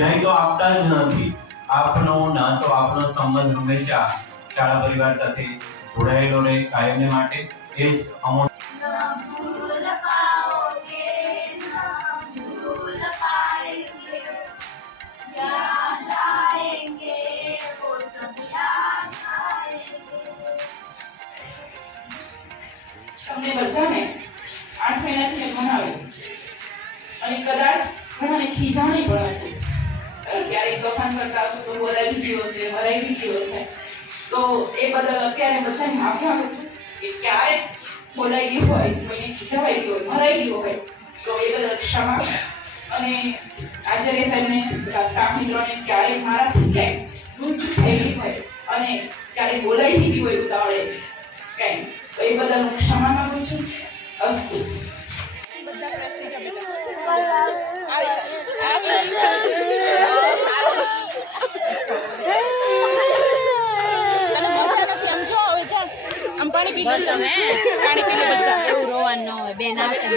વિદાય તો આપતા જ નથી. આપણો નાતો આપણો સંબંધ હંમેશા શાળા પરિવાર સાથે જોડાયેલો રહે કાયમને માટે. એ જ અમો भूल पाओगे ना भूल पाएंगे याद आएंगे वो सब याद आएंगे। તમને બધાને 8 મહિનાથી મેં ભણાવી અને કદાચ ઘણાને ખીજાણી પણ હતી. ક્યારેક તોફાન કરતા હશો તો બોલાવી દીધો હશે, મરાઈ દીધો હશે. તો એ બદલ અત્યારે બધાને માફી માંગુ છું કે ક્યારેક બોલાઈ ગયું હોય, કોઈને ખીજાવાઈ ગયું હોય, મરાઈ ગયું હોય તો એ બદલ ક્ષમા. અને આચાર્ય સાહેબને સ્ટાફ મિત્રોને ક્યારેક મારાથી ક્યાંય રૂચું થઈ ગઈ હોય અને ક્યારેક બોલાઈ દીધી હોય ઉતાવળે કાંઈ, તો એ બદલ હું ક્ષમા માંગુ છું. અસ્તુ. પાણી પી લો તમે, પાણી પી લો બધા. એવું રોવાનું ન હોય બેન, આવશે